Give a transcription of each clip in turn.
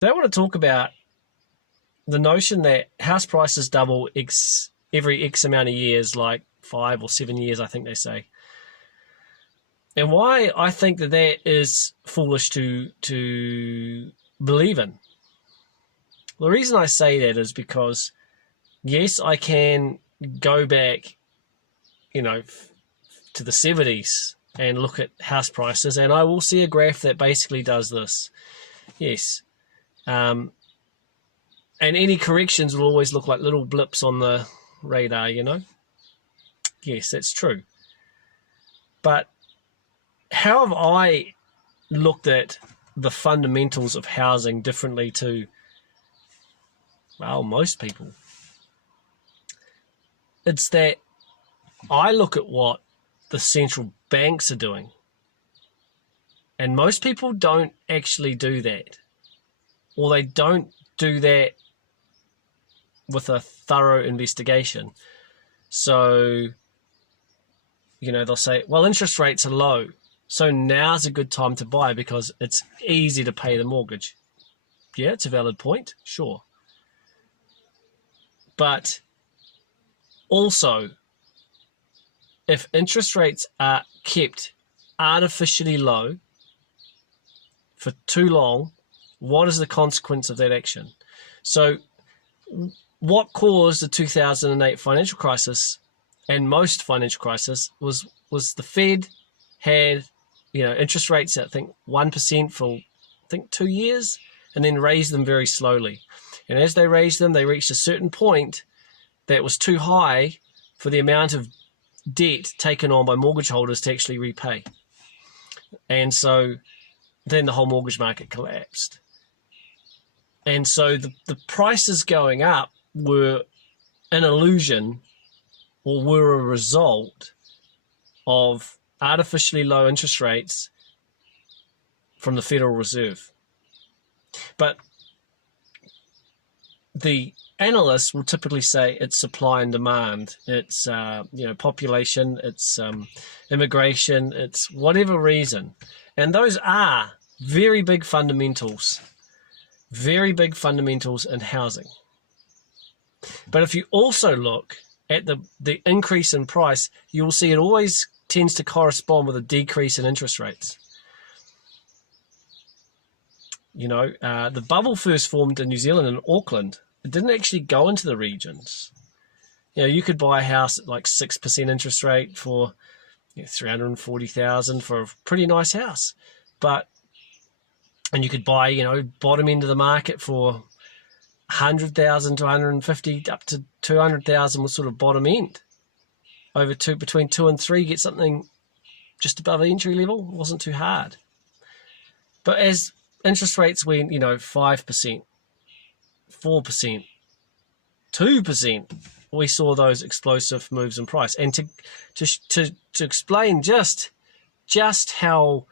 They want to talk about the notion that house prices double every X amount of years, like 5 or 7 years, I think they say. And why I think that that is foolish to believe in. The reason I say that is because, yes, I can go back, to the 70s and look at house prices, and I will see a graph that basically does this. Yes. And any corrections will always look like little blips on the radar, Yes, that's true. But how have I looked at the fundamentals of housing differently to, well, most people? It's that I look at what the central banks are doing. And most people don't actually do that. Or they don't do that with a thorough investigation. So, they'll say, well, interest rates are low, so now's a good time to buy because it's easy to pay the mortgage. Yeah, it's a valid point, sure. But also, if interest rates are kept artificially low for too long, what is the consequence of that action? So what caused the 2008 financial crisis and most financial crisis was the Fed had, interest rates at, I think, 1% for, 2 years, and then raised them very slowly. And as they raised them, they reached a certain point that was too high for the amount of debt taken on by mortgage holders to actually repay. And so then the whole mortgage market collapsed. And so the prices going up were an illusion, or were a result of artificially low interest rates from the Federal Reserve. But the analysts will typically say it's supply and demand, it's population, it's immigration, it's whatever reason. And those are very big fundamentals in housing. But if you also look at the increase in price, you will see it always tends to correspond with a decrease in interest rates. The bubble first formed in New Zealand and Auckland. It didn't actually go into the regions. You could buy a house at like 6% interest rate for $340,000 for a pretty nice house. And you could buy, bottom end of the market for $100,000 to $150,000 up to $200,000 was sort of bottom end. Between 2 and 3, get something just above entry level. It wasn't too hard. But as interest rates went, 5%, 4%, 2%, we saw those explosive moves in price. And to explain just how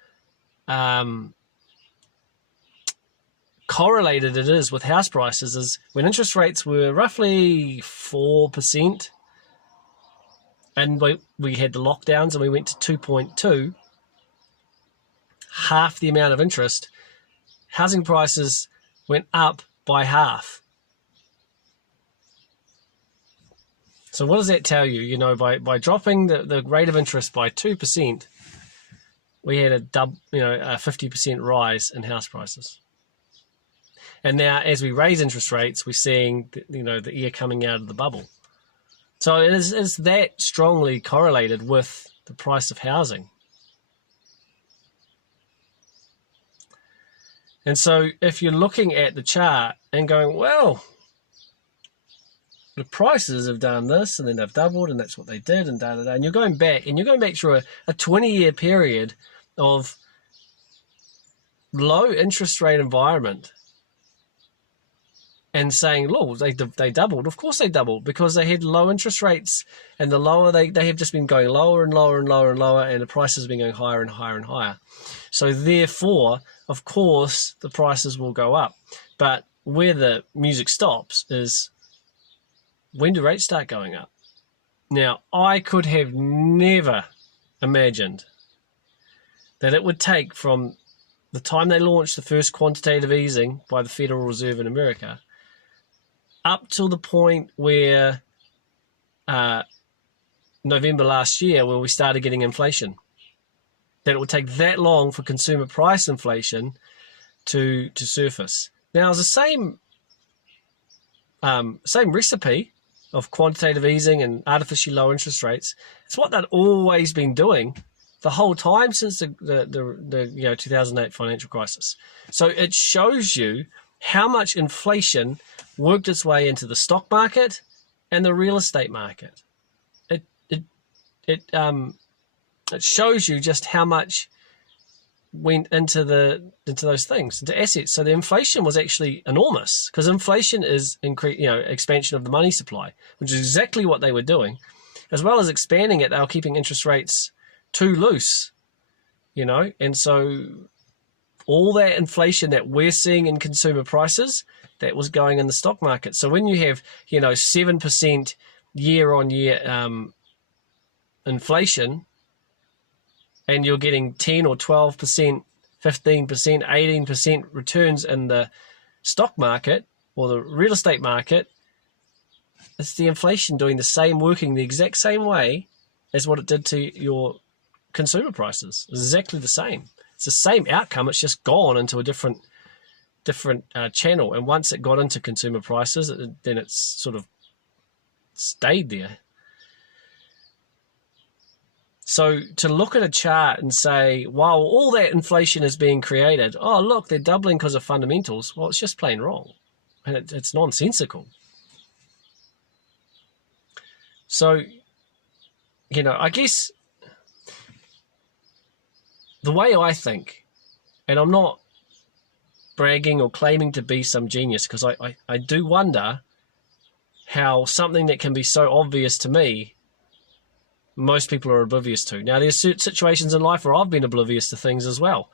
correlated it is with house prices is when interest rates were roughly 4%, and we had the lockdowns and we went to 2.2, half the amount of interest, housing prices went up by half. So what does that tell you? By dropping the rate of interest by 2%, we had a 50% rise in house prices. And now, as we raise interest rates, we're seeing the air coming out of the bubble. So it is that strongly correlated with the price of housing. And so if you're looking at the chart and going, well, the prices have done this and then they've doubled and that's what they did and da-da-da, and you're going back through a 20-year period of low interest rate environment and saying, look, they doubled. Of course they doubled because they had low interest rates, and the lower they have just been going lower and lower and lower and lower, and the prices have been going higher and higher and higher. So therefore, of course, the prices will go up. But where the music stops is, when do rates start going up? Now, I could have never imagined that it would take from the time they launched the first quantitative easing by the Federal Reserve in America, up till the point where November last year, where we started getting inflation, that it would take that long for consumer price inflation to surface. Now, it's the same recipe of quantitative easing and artificially low interest rates. It's what they'd always been doing the whole time since the 2008 financial crisis. So it shows you how much inflation worked its way into the stock market and the real estate market. It shows you just how much went into those things, into assets. So the inflation was actually enormous, because inflation is expansion of the money supply, which is exactly what they were doing. As well as expanding it, they were keeping interest rates too loose, and so all that inflation that we're seeing in consumer prices, that was going in the stock market. So when you have 7% year-on-year inflation, and you're getting 10 or 12%, 15%, 18% returns in the stock market or the real estate market, it's the inflation working the exact same way as what it did to your consumer prices. It's exactly the same. It's the same outcome. It's just gone into a different channel. And once it got into consumer prices, then it's sort of stayed there. So to look at a chart and say, wow, all that inflation is being created. Oh, look, they're doubling because of fundamentals. Well, it's just plain wrong. And it's nonsensical. So, I guess the way I think, and I'm not bragging or claiming to be some genius, because I do wonder how something that can be so obvious to me, most people are oblivious to. Now, there's situations in life where I've been oblivious to things as well,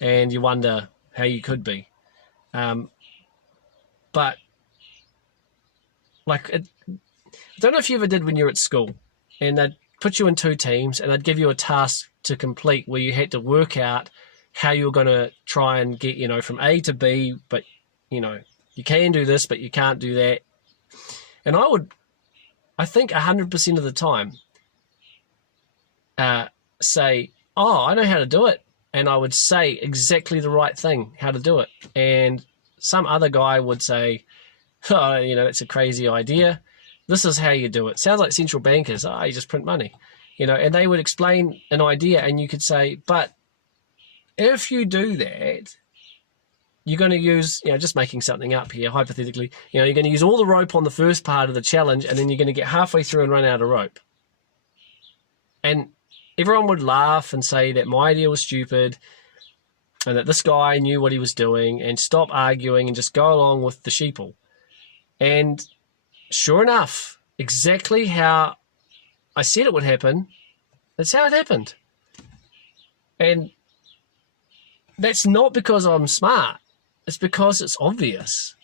and you wonder how you could be. But, I don't know if you ever did when you were at school, and they'd put you in two teams, and they'd give you a task to complete where you had to work out how you were going to try and get, from A to B, but, you can do this, but you can't do that. And I think 100% of the time, say, oh, I know how to do it. And I would say exactly the right thing, how to do it. And some other guy would say, oh, it's a crazy idea. This is how you do it. Sounds like central bankers. Oh, you just print money. And they would explain an idea, and you could say, but if you do that, you're going to use, just making something up here, hypothetically, you're going to use all the rope on the first part of the challenge, and then you're going to get halfway through and run out of rope. And everyone would laugh and say that my idea was stupid and that this guy knew what he was doing, and stop arguing and just go along with the sheeple. And sure enough, exactly how I said it would happen, that's how it happened. And that's not because I'm smart. It's because it's obvious.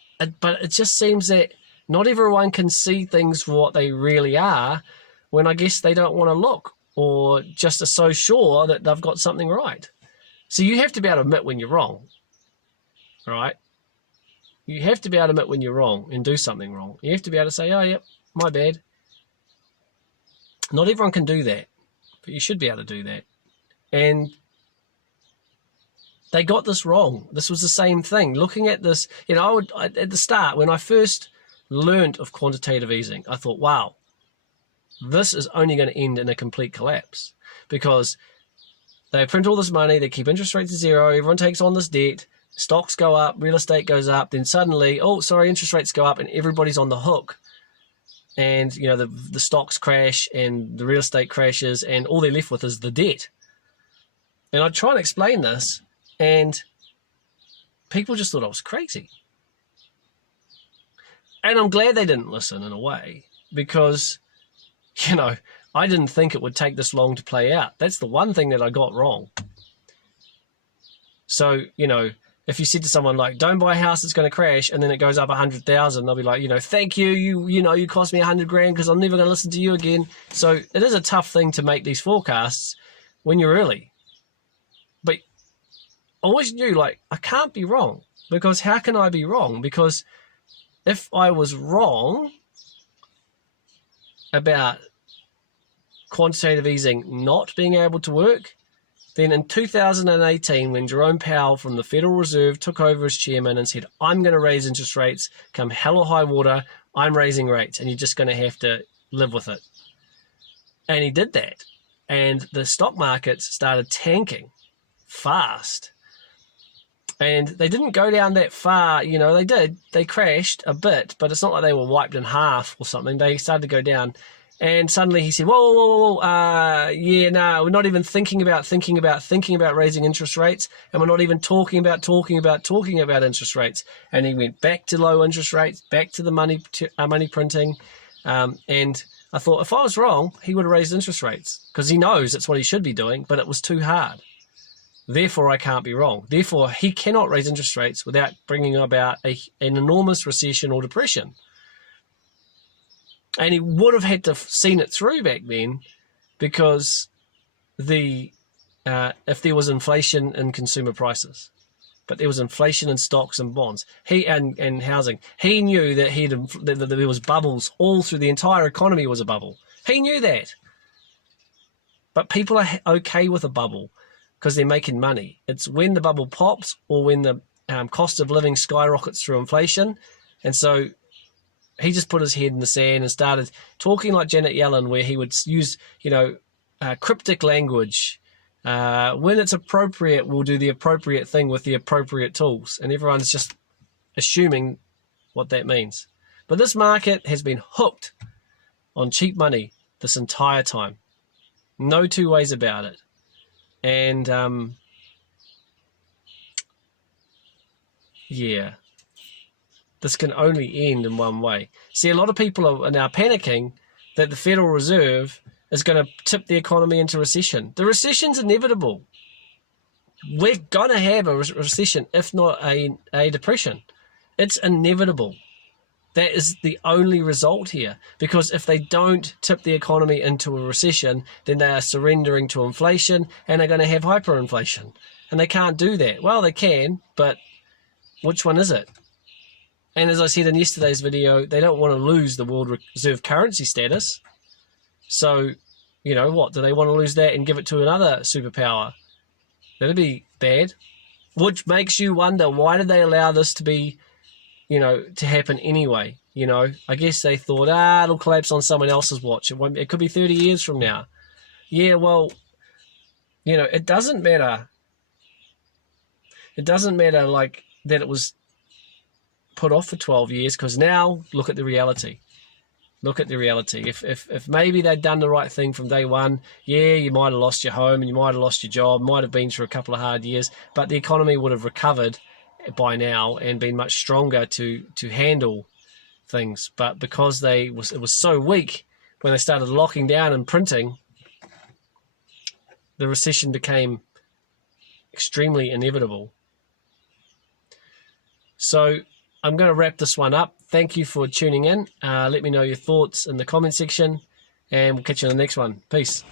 But it just seems that not everyone can see things for what they really are, when I guess they don't want to look, or just are so sure that they've got something right. So you have to be able to admit when you're wrong, right? You have to be able to admit when you're wrong and do something wrong. You have to be able to say, oh, yep, my bad. Not everyone can do that, but you should be able to do that. And they got this wrong. This was the same thing. Looking at this, at the start, when I first learned of quantitative easing, I thought, wow, this is only going to end in a complete collapse, because they print all this money, they keep interest rates at zero, everyone takes on this debt, stocks go up, real estate goes up, then suddenly, interest rates go up and everybody's on the hook. And, the stocks crash and the real estate crashes, and all they're left with is the debt. And I try and explain this, and people just thought I was crazy. And I'm glad they didn't listen, in a way, because I didn't think it would take this long to play out. That's the one thing that I got wrong. So, if you said to someone like, don't buy a house, it's going to crash, and then it goes up 100,000, they'll be like, thank you, you cost me 100 grand because I'm never going to listen to you again. So it is a tough thing to make these forecasts when you're early. But always knew, like, I can't be wrong, because how can I be wrong? Because if I was wrong about quantitative easing not being able to work, then in 2018, when Jerome Powell from the Federal Reserve took over as chairman and said, I'm going to raise interest rates, come hell or high water, I'm raising rates, and you're just going to have to live with it. And he did that. And the stock markets started tanking fast. And they didn't go down that far, you know, they did. They crashed a bit, but it's not like they were wiped in half or something. They started to go down. And suddenly he said, whoa, yeah, no, we're not even thinking about raising interest rates. And we're not even talking about interest rates. And he went back to low interest rates, back to the money printing. And I thought, if I was wrong, he would have raised interest rates, because he knows that's what he should be doing, but it was too hard. Therefore, I can't be wrong. Therefore, he cannot raise interest rates without bringing about an enormous recession or depression. And he would have had to have seen it through back then, because if there was inflation in consumer prices, but there was inflation in stocks and bonds, and housing, he knew that that there was bubbles all through the entire economy was a bubble. He knew that. But people are okay with a bubble because they're making money. It's when the bubble pops or when the cost of living skyrockets through inflation. And so he just put his head in the sand and started talking like Janet Yellen, where he would use, cryptic language. When it's appropriate, we'll do the appropriate thing with the appropriate tools. And everyone's just assuming what that means. But this market has been hooked on cheap money this entire time. No two ways about it. And, this can only end in one way. See, a lot of people are now panicking that the Federal Reserve is going to tip the economy into recession. The recession's inevitable. We're going to have a recession, if not a depression. It's inevitable. That is the only result here. Because if they don't tip the economy into a recession, then they are surrendering to inflation and they're going to have hyperinflation. And they can't do that. Well, they can, but which one is it? And as I said in yesterday's video, they don't want to lose the world reserve currency status. So, what? Do they want to lose that and give it to another superpower? That'd be bad. Which makes you wonder, why did they allow this to be, to happen anyway? I guess they thought, it'll collapse on someone else's watch. It could be 30 years from now. Yeah, well, it doesn't matter. It doesn't matter like that it was put off for 12 years, because now look at the reality. Look at the reality. If maybe they'd done the right thing from day one, you might have lost your home and you might have lost your job, might have been through a couple of hard years, but the economy would have recovered by now and been much stronger to handle things. But because it was so weak when they started locking down and printing, the recession became extremely inevitable. So I'm going to wrap this one up. Thank you for tuning in. Let me know your thoughts in the comment section, and we'll catch you in the next one. Peace.